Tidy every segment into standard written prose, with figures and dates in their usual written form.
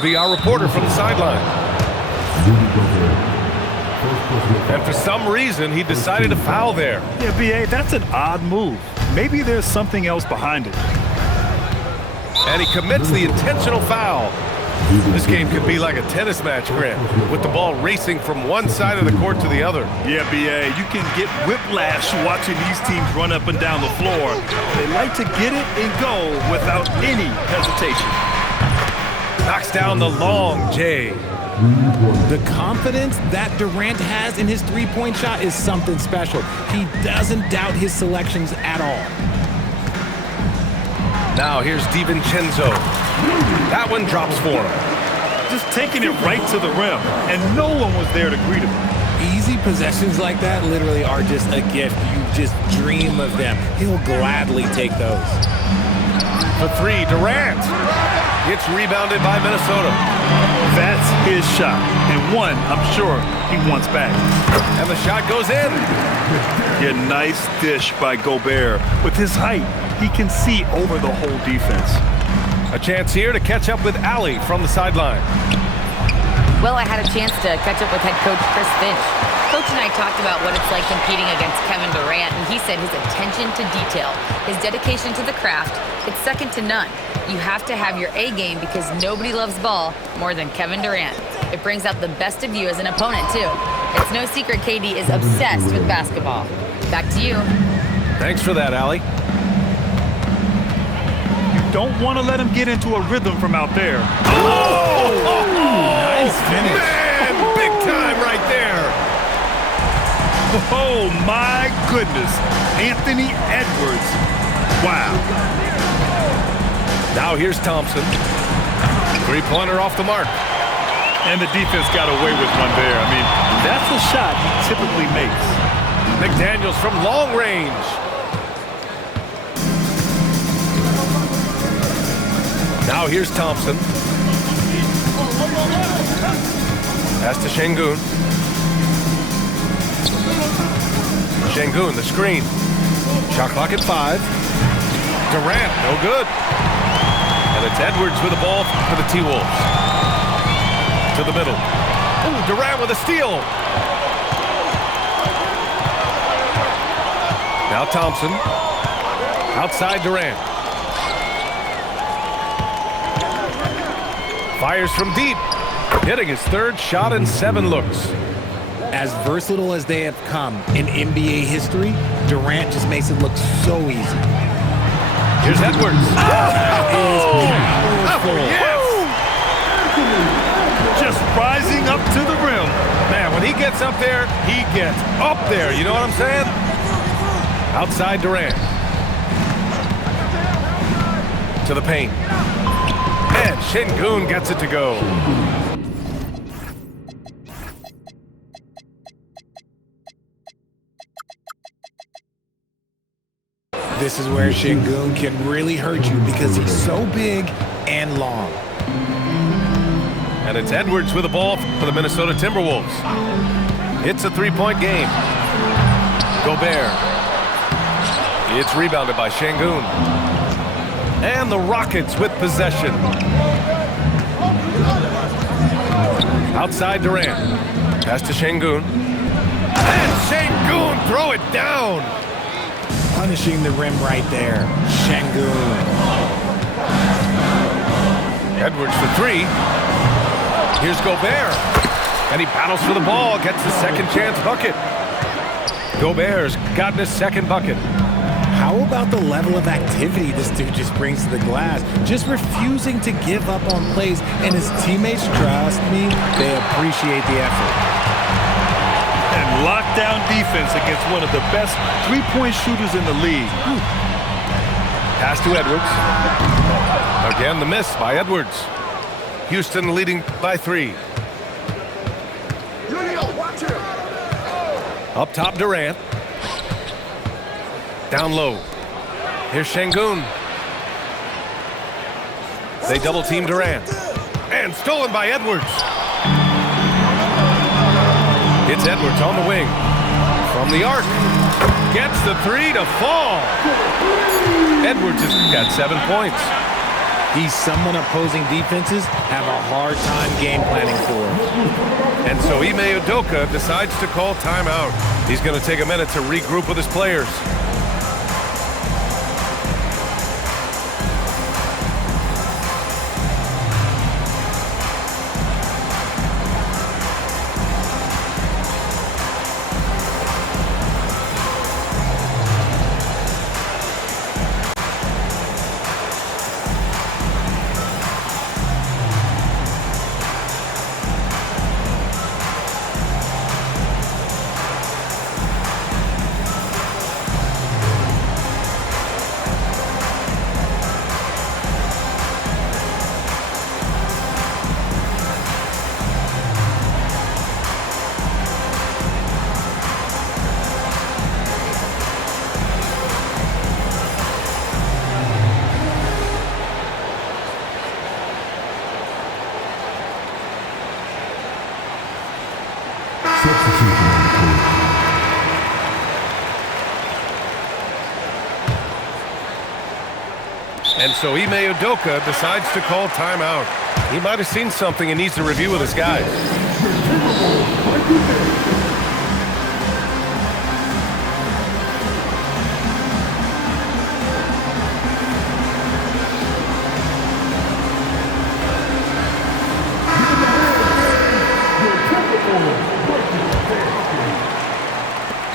will be our reporter from the sideline. And for some reason, he decided to foul there. Yeah, B.A., that's an odd move. Maybe there's something else behind it. And he commits the intentional foul. This game could be like a tennis match, Grant, with the ball racing from one side of the court to the other. Yeah, B.A., you can get whiplash watching these teams run up and down the floor. They like to get it and go without any hesitation. Knocks down the long J. The confidence that Durant has in his three-point shot is something special. He doesn't doubt his selections at all. Now here's DiVincenzo. That one drops for him. Just taking it right to the rim, and no one was there to greet him. Easy possessions like that literally are just a gift. You just dream of them. He'll gladly take those. For three, Durant. Gets rebounded by Minnesota. That's his shot, and one I'm sure he wants back. And the shot goes in. Yeah, nice dish by Gobert. With his height, he can see over the whole defense. A chance here to catch up with Allie from the sideline. Well, I had a chance to catch up with head coach Chris Finch. Coach and I talked about what it's like competing against Kevin Durant, and he said his attention to detail, his dedication to the craft, it's second to none. You have to have your A game because nobody loves ball more than Kevin Durant. It brings out the best of you as an opponent, too. It's no secret KD is obsessed with basketball. Back to you. Thanks for that, Allie. Don't want to let him get into a rhythm from out there. Nice finish. Man, big time right there. Oh, my goodness. Anthony Edwards. Wow. Now here's Thompson. Three-pointer off the mark. And the defense got away with one there. I mean, that's a shot he typically makes. McDaniels from long range. Now here's Thompson. Pass to Şengün. Şengün, the screen. Shot clock at 5. Durant, no good. And it's Edwards with the ball for the T-Wolves. To the middle. Ooh, Durant with a steal. Now Thompson. Outside Durant. Fires from deep. Hitting his third shot in 7 looks. As versatile as they have come in NBA history, Durant just makes it look so easy. Here's Edwards. Oh, Yes! Just rising up to the rim. Man, when he gets up there, he gets up there. You know what I'm saying? Outside Durant. To the paint. And Şengün gets it to go. This is where Şengün can really hurt you because he's so big and long. And it's Edwards with the ball for the Minnesota Timberwolves. It's a 3-point game. Gobert. It's rebounded by Şengün. And the Rockets with possession. Outside Durant. Pass to Şengün. And Şengün throw it down. Punishing the rim right there. Şengün. Edwards for 3. Here's Gobert. And he battles for the ball, gets the second chance bucket. Gobert's gotten his second bucket. How about the level of activity this dude just brings to the glass? Just refusing to give up on plays, and his teammates, trust me, they appreciate the effort. And lockdown defense against one of the best three-point shooters in the league. Pass to Edwards. Again, the miss by Edwards. Houston leading by 3. Up top, Durant. Down low. Here's Şengün. They double team Durant. And stolen by Edwards. It's Edwards on the wing. From the arc. Gets the 3 to fall. Edwards has got 7 points. He's someone opposing defenses have a hard time game planning for. And so Ime Udoka decides to call timeout. He's going to take a minute to regroup with his players. And so Ime Udoka decides to call timeout. He might have seen something and needs to review with his guys.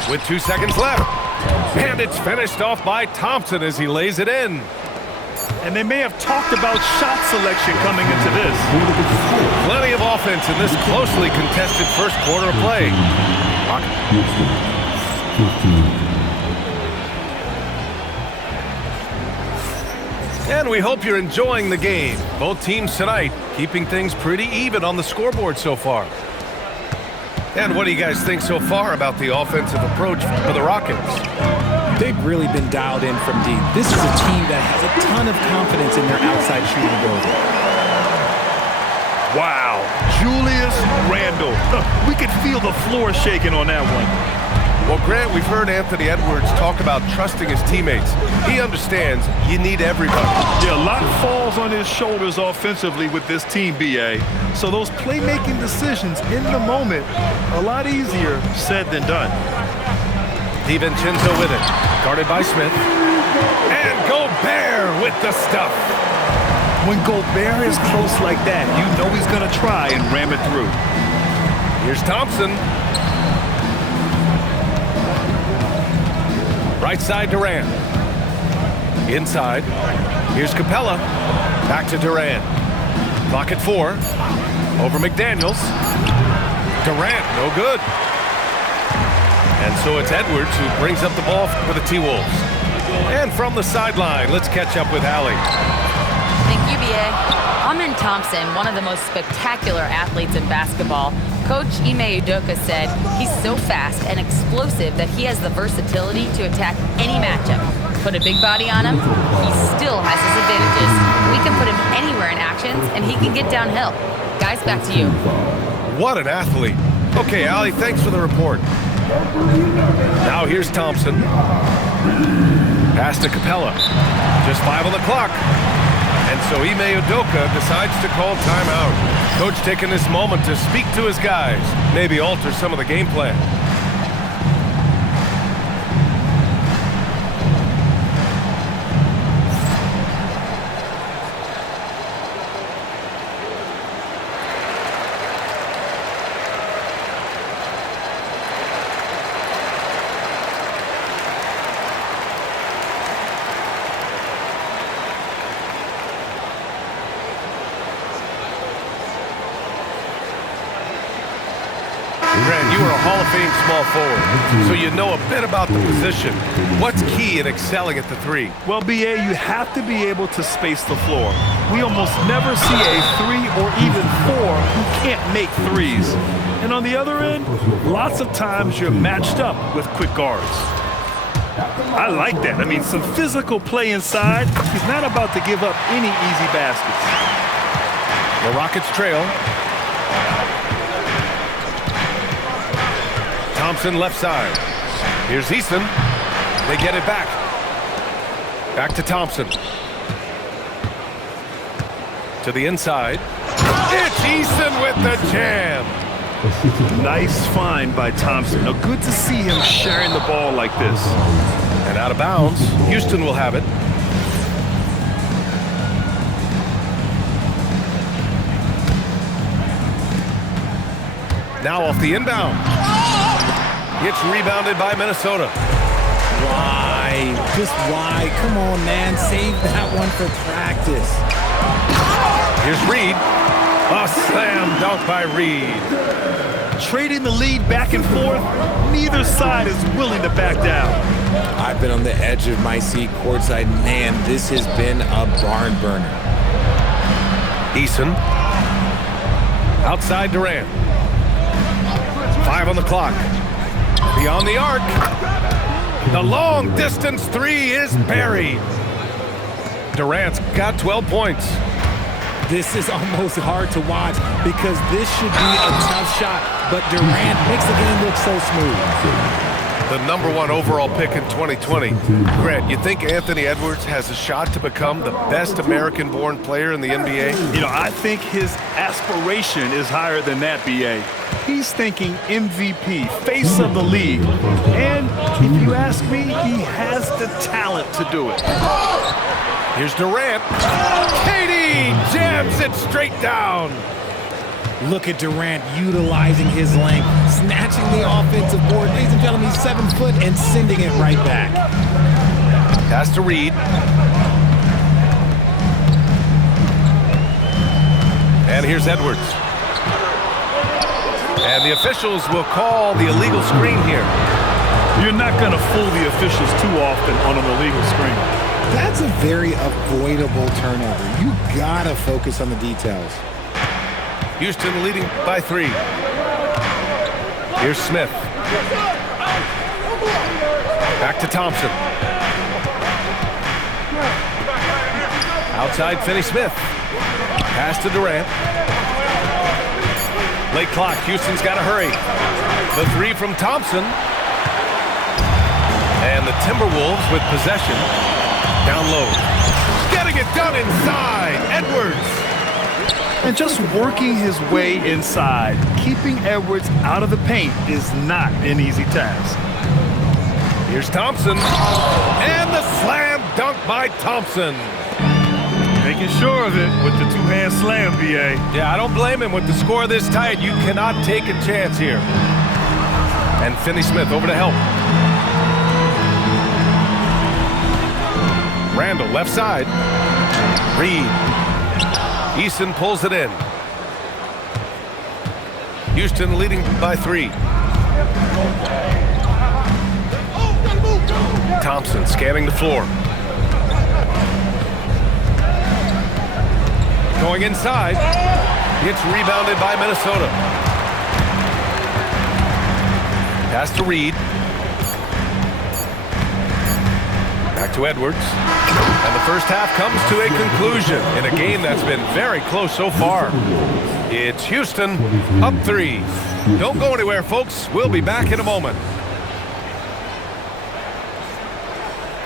With 2 seconds left. And it's finished off by Thompson as he lays it in. And they may have talked about shot selection coming into this. Plenty of offense in this closely contested first quarter of play. And we hope you're enjoying the game. Both teams tonight keeping things pretty even on the scoreboard so far. And what do you guys think so far about the offensive approach for the Rockets? They've really been dialed in from deep. This is a team that has a ton of confidence in their outside shooting ability. Wow, Julius Randle. We could feel the floor shaking on that one. Well, Grant, we've heard Anthony Edwards talk about trusting his teammates. He understands you need everybody. Yeah, a lot falls on his shoulders offensively with this team, BA. So those playmaking decisions in the moment, a lot easier said than done. DiVincenzo with it, guarded by Smith. And Gobert with the stuff. When Gobert is close like that, you know he's going to try and ram it through. Here's Thompson. Right side, Durant. Inside. Here's Capella. Back to Durant. Clock at 4. Over McDaniels. Durant, no good. And so it's Edwards who brings up the ball for the T-Wolves. And from the sideline, let's catch up with Allie. Thank you, B.A. Amen Thompson, one of the most spectacular athletes in basketball. Coach Ime Udoka said he's so fast and explosive that he has the versatility to attack any matchup. Put a big body on him, he still has his advantages. We can put him anywhere in actions, and he can get downhill. Guys, back to you. What an athlete. Okay, Allie, thanks for the report. Now here's Thompson. Pass to Capella. Just 5 on the clock. And so Ime Udoka decides to call timeout. Coach taking this moment to speak to his guys, maybe alter some of the game plan. Grant, you are a Hall of Fame small forward, so you know a bit about the position. What's key in excelling at the 3? Well, BA, you have to be able to space the floor. We almost never see a 3 or even 4 who can't make threes. And on the other end, lots of times you're matched up with quick guards. I like that. I mean, some physical play inside. He's not about to give up any easy baskets. The Rockets trail. Thompson left side. Here's Easton. They get it back. Back to Thompson. To the inside. It's Eason with the jam. Nice find by Thompson. Now, good to see him sharing the ball like this. And out of bounds. Houston will have it. Now off the inbound. It's rebounded by Minnesota. Why? Just why? Come on, man. Save that one for practice. Here's Reed. A slam dunk by Reed. Trading the lead back and forth, neither side is willing to back down. I've been on the edge of my seat courtside. Man, this has been a barn burner. Eason. Outside Durant. 5 on the clock. Beyond the arc. The long distance three is buried. Durant's got 12 points. This is almost hard to watch because this should be a tough shot, but Durant makes the game look so smooth. The #1 overall pick in 2020. Grant, you think Anthony Edwards has a shot to become the best American-born player in the NBA? You know, I think his aspiration is higher than that, B.A. He's thinking MVP, face of the league. And if you ask me, he has the talent to do it. Here's Durant. KD jams it straight down. Look at Durant utilizing his length, snatching the offensive board. Ladies and gentlemen, he's 7 foot and sending it right back. Pass to Reed. And here's Edwards. And the officials will call the illegal screen here. You're not going to fool the officials too often on an illegal screen. That's a very avoidable turnover. You gotta focus on the details. Houston leading by 3. Here's Smith. Back to Thompson. Outside Finney-Smith. Pass to Durant. Late clock. Houston's got to hurry. The 3 from Thompson. And the Timberwolves with possession. Down low. Getting it done inside. Edwards. And just working his way inside, keeping Edwards out of the paint is not an easy task. Here's Thompson. And the slam dunk by Thompson. Making sure of it with the two-hand slam, B.A. Yeah, I don't blame him with the score this tight. You cannot take a chance here. And Finney-Smith over to help. Randall, left side. Reed. Eason pulls it in. Houston leading by 3. Thompson scanning the floor. Going inside. It's rebounded by Minnesota. Pass to Reed. Back to Edwards. And the first half comes to a conclusion in a game that's been very close so far. It's Houston up 3. Don't go anywhere, folks. We'll be back in a moment.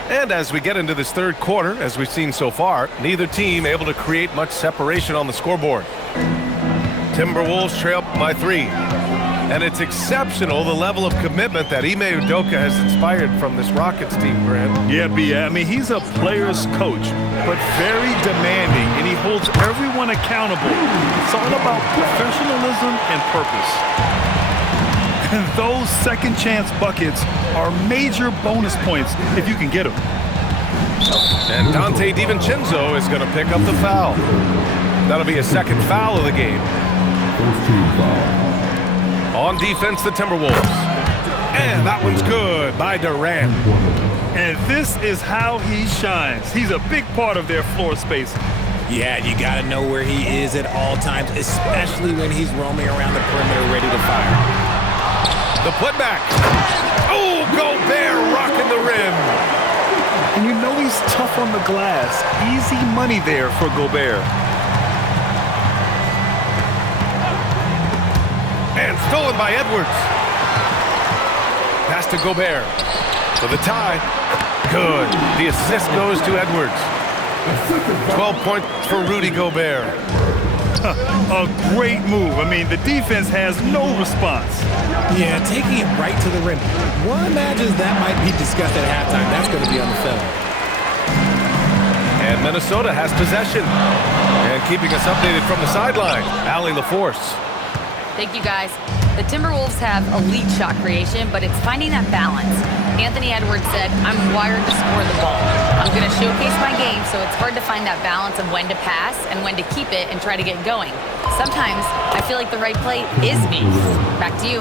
And as we get into this third quarter, as we've seen so far, neither team able to create much separation on the scoreboard. Timberwolves trail by 3. And it's exceptional, the level of commitment that Ime Udoka has inspired from this Rockets team, Grant. Yeah, B.A. I mean, he's a player's coach, but very demanding, and he holds everyone accountable. It's all about professionalism and purpose. And those second chance buckets are major bonus points if you can get them. And Dante DiVincenzo is going to pick up the foul. That'll be a second foul of the game. On defense, the Timberwolves. And that one's good by Durant. And this is how he shines. He's a big part of their floor space. Yeah, you got to know where he is at all times, especially when he's roaming around the perimeter ready to fire. The putback. Oh, Gobert rocking the rim. And you know he's tough on the glass. Easy money there for Gobert. And stolen by Edwards. Pass to Gobert. For the tie. Good. The assist goes to Edwards. 12 points for Rudy Gobert. A great move. I mean, the defense has no response. Yeah, taking it right to the rim. One imagines that might be discussed at halftime. That's going to be on the film. And Minnesota has possession. And keeping us updated from the sideline, Allie LaForce. Thank you, guys. The Timberwolves have elite shot creation, but it's finding that balance. Anthony Edwards said, I'm wired to score the ball. I'm going to showcase my game, so it's hard to find that balance of when to pass and when to keep it and try to get going. Sometimes I feel like the right play is me. Back to you.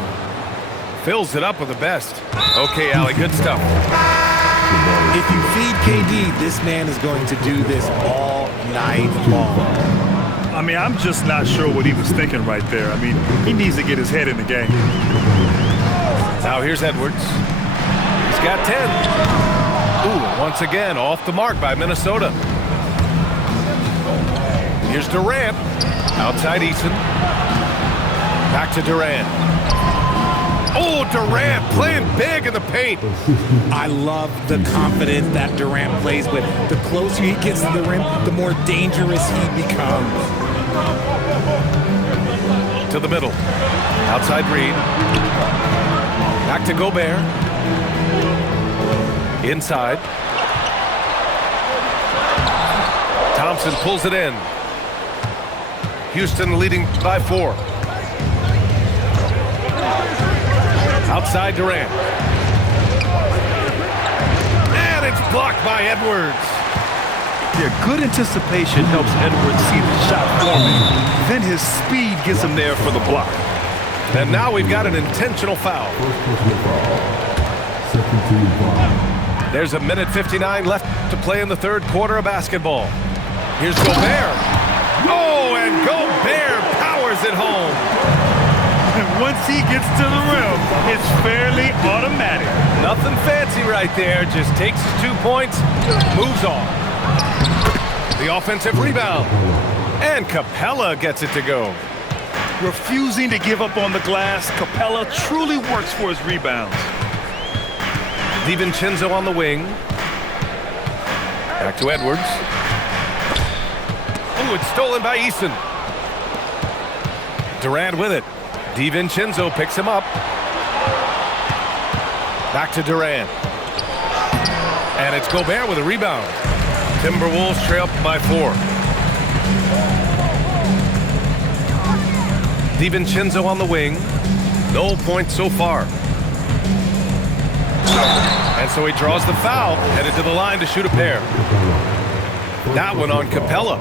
Fills it up with the best. Okay, Allie, good stuff. If you feed KD, this man is going to do this all night long. I mean, I'm just not sure what he was thinking right there. I mean, he needs to get his head in the game. Now here's Edwards. He's got 10. Ooh, once again, off the mark by Minnesota. Here's Durant. Outside Eason. Back to Durant. Oh, Durant playing big in the paint. I love the confidence that Durant plays with. The closer he gets to the rim, the more dangerous he becomes. To the middle. Outside Reed. Back to Gobert. Inside. Thompson pulls it in. Houston leading by 4. Outside Durant. And it's blocked by Edwards. Yeah, good anticipation helps Edwards see the shot forming. Then his speed gets him there for the block. And now we've got an intentional foul. There's a minute 59 left to play in the third quarter of basketball. Here's Gobert. Oh, and Gobert powers it home. And once he gets to the rim, it's fairly automatic. Nothing fancy right there. Just takes his 2 points, moves on. The offensive rebound. And Capella gets it to go. Refusing to give up on the glass, Capella truly works for his rebounds. DiVincenzo on the wing. Back to Edwards. Ooh, it's stolen by Eason. Durant with it. DiVincenzo picks him up. Back to Durant. And it's Gobert with a rebound. Timberwolves trail up by 4. DiVincenzo on the wing. No points so far. And so he draws the foul, headed to the line to shoot a pair. That one on Capella.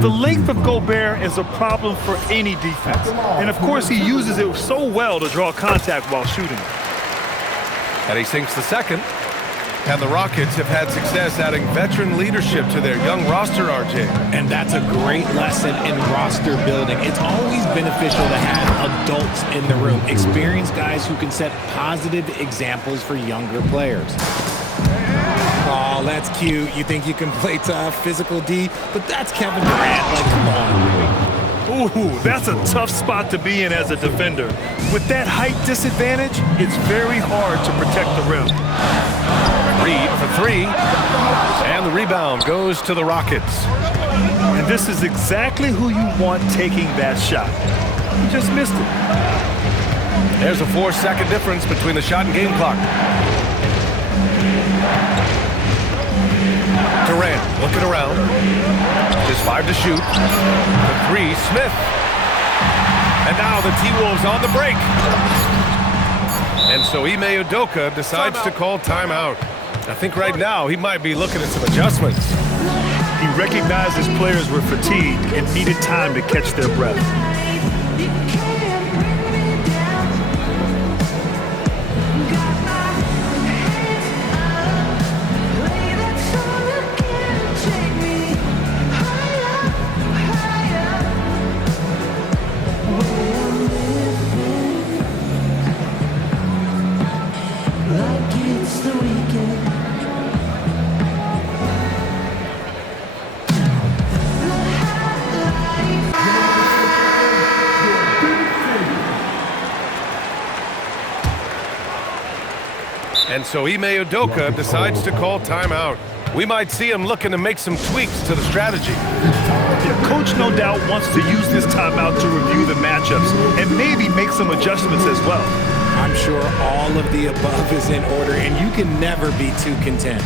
The length of Gobert is a problem for any defense. And of course, he uses it so well to draw contact while shooting. And he sinks the second. And the Rockets have had success adding veteran leadership to their young roster, RJ. And that's a great lesson in roster building. It's always beneficial to have adults in the room, experienced guys who can set positive examples for younger players. Oh, that's cute. You think you can play tough, physical D, but that's Kevin Durant. Like, come on. Ooh, that's a tough spot to be in as a defender. With that height disadvantage, it's very hard to protect the rim. Reed for 3. And the rebound goes to the Rockets. And this is exactly who you want taking that shot. He just missed it. There's a 4-second difference between the shot and game clock. Durant looking around. Just 5 to shoot. The 3, Smith. And now the T-Wolves on the break. And so Ime Udoka decides to call timeout. I think right now he might be looking at some adjustments. He recognized his players were fatigued and needed time to catch their breath. And so Ime Udoka decides to call timeout. We might see him looking to make some tweaks to the strategy. Yeah, coach no doubt wants to use this timeout to review the matchups and maybe make some adjustments as well. I'm sure all of the above is in order, and you can never be too content.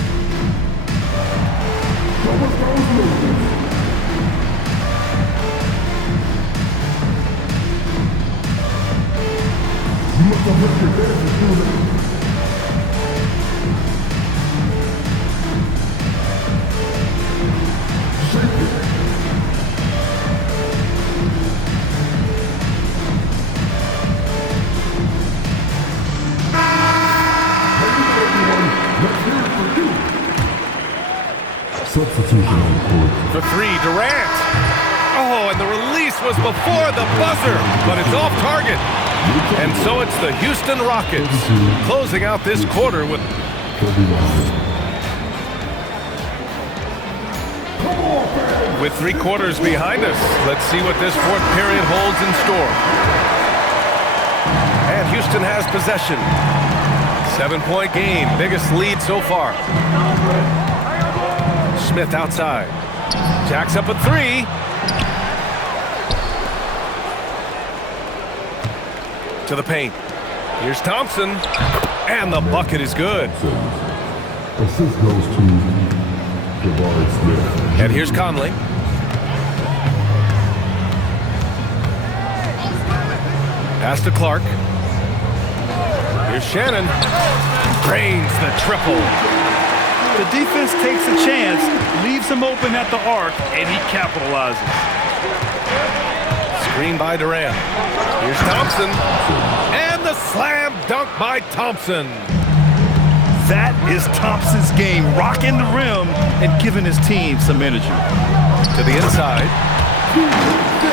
Substitution on the court. For three, Durant. Oh, and the release was before the buzzer, but it's off target. And so it's the Houston Rockets closing out this quarter with... With 3 quarters behind us, let's see what this fourth period holds in store. And Houston has possession. 7-point game, biggest lead so far. Smith outside. Jacks up a 3. To the paint. Here's Thompson. And the bucket is good. Assist goes to Jabari Smith. And here's Conley. Pass to Clark. Here's Shannon. Drains the triple. The defense takes a chance, leaves him open at the arc, and he capitalizes. Screen by Durant. Here's Thompson. And the slam dunk by Thompson. That is Thompson's game, rocking the rim and giving his team some energy. To the inside.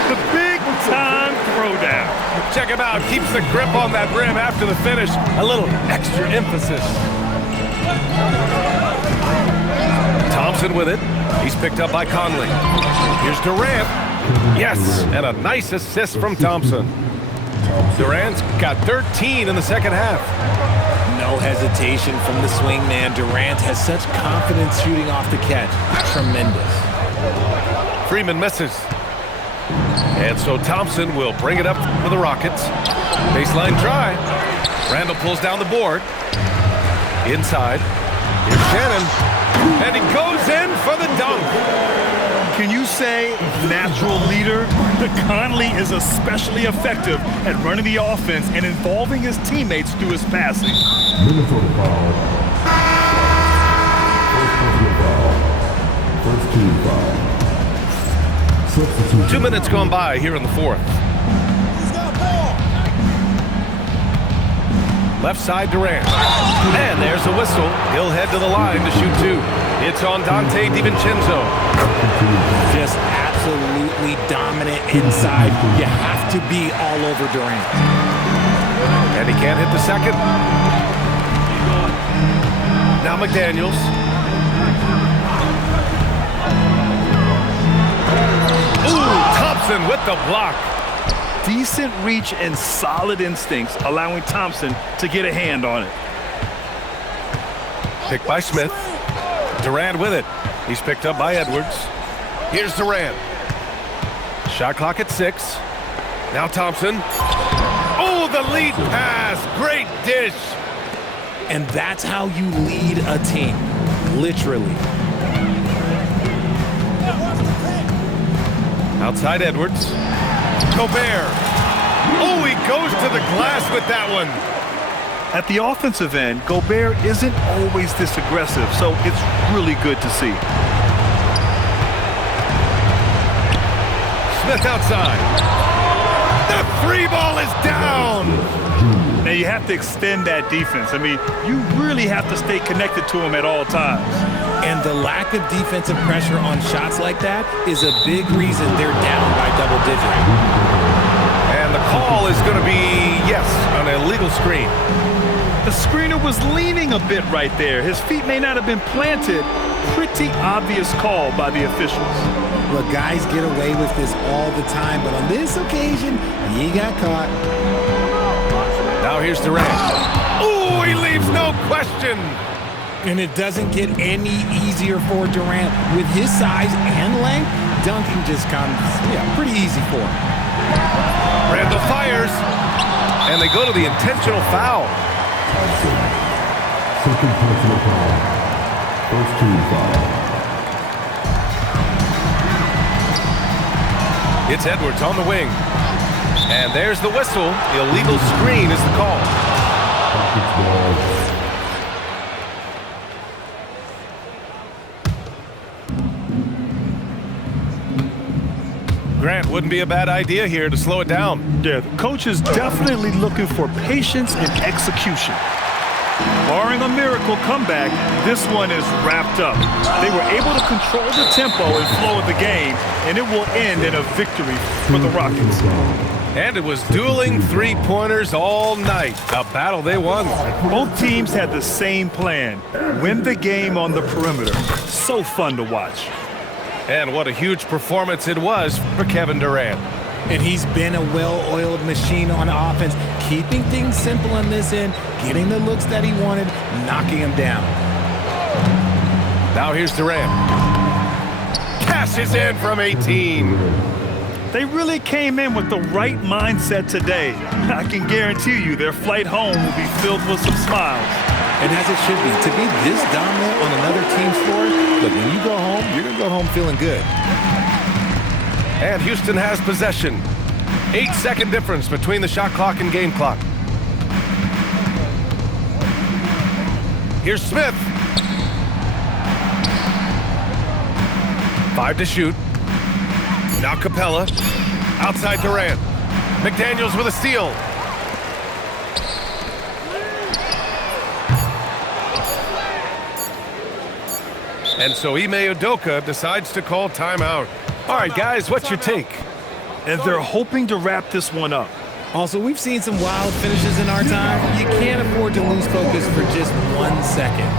The big-time throwdown. Check him out. Keeps the grip on that rim after the finish. A little extra emphasis. Thompson with it. He's picked up by Conley. Here's Durant. Yes, and a nice assist from Thompson. Durant's got 13 in the second half. No hesitation from the swing man. Durant has such confidence shooting off the catch. Tremendous. Freeman misses. And so Thompson will bring it up for the Rockets. Baseline try. Randall pulls down the board. Inside. Here's Shannon. And he goes in for the dunk. Can you say natural leader? The Conley is especially effective at running the offense and involving his teammates through his passing. Minnesota foul. First team foul. Substitution. 2 minutes gone by here in the fourth. Left side Durant. And there's a whistle. He'll head to the line to shoot 2. It's on Dante DiVincenzo. Just absolutely dominant inside. You have to be all over Durant. And he can't hit the second. Now McDaniels. Ooh, Thompson with the block. Decent reach and solid instincts, allowing Thompson to get a hand on it. Picked by Smith. Durant with it. He's picked up by Edwards. Here's Durant. Shot clock at 6. Now Thompson. Oh, the lead pass. Great dish. And that's how you lead a team. Literally. Outside Edwards. Gobert. Oh, he goes to the glass with that one. At the offensive end, Gobert isn't always this aggressive, so it's really good to see. Smith outside. The 3 ball is down. Now you have to extend that defense. I mean, you really have to stay connected to him at all times. And the lack of defensive pressure on shots like that is a big reason they're down by double digits. And the call is going to be, yes, an illegal screen. The screener was leaning a bit right there. His feet may not have been planted. Pretty obvious call by the officials. Look, guys get away with this all the time, but on this occasion, he got caught. Now here's Durant. Oh, he leaves no question. And it doesn't get any easier for Durant. With his size and length, dunking just comes, pretty easy for him. Randall fires, and they go to the intentional foul. Second personal foul. First team foul. It's Edwards on the wing. And there's the whistle. Illegal screen is the call. Rockets ball. Grant, wouldn't be a bad idea here to slow it down. Yeah, the coach is definitely looking for patience and execution. Barring a miracle comeback, this one is wrapped up. They were able to control the tempo and flow of the game, and it will end in a victory for the Rockets. And it was dueling three-pointers all night. A battle they won. Both teams had the same plan: win the game on the perimeter. So fun to watch. And what a huge performance it was for Kevin Durant. And he's been a well-oiled machine on offense, keeping things simple on this end, getting the looks that he wanted, knocking him down. Now here's Durant. Cashes in from 18. They really came in with the right mindset today. I can guarantee you their flight home will be filled with some smiles. And as it should be, to be this dominant on another team's floor, look, when you go home, you're going to go home feeling good. And Houston has possession. 8-second difference between the shot clock and game clock. Here's Smith. 5 to shoot. Now Capella. Outside Durant. McDaniels with a steal. And so Ime Udoka decides to call timeout. All right, guys, what's your take? And they're hoping to wrap this one up. Also, we've seen some wild finishes in our time. You can't afford to lose focus for just 1 second.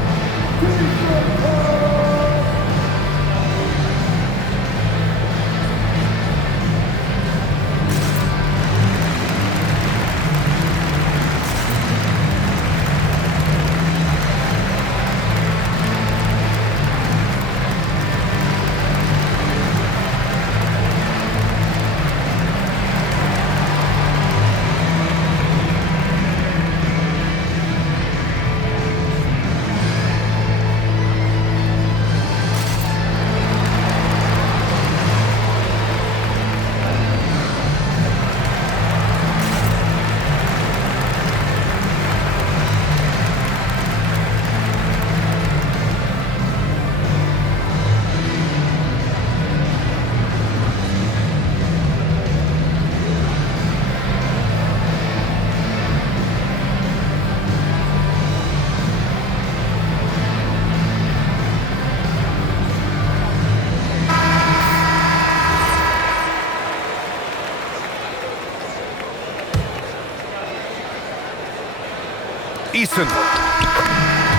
Eason.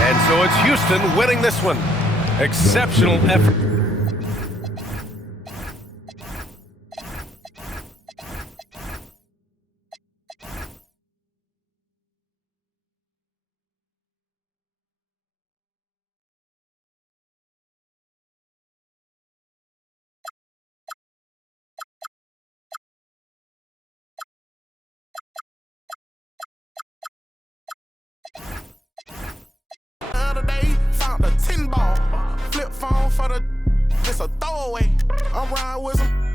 And so it's Houston winning this one. Exceptional effort. Today, found a 10 ball. Flip phone for the, it's a throwaway. I'm riding with some.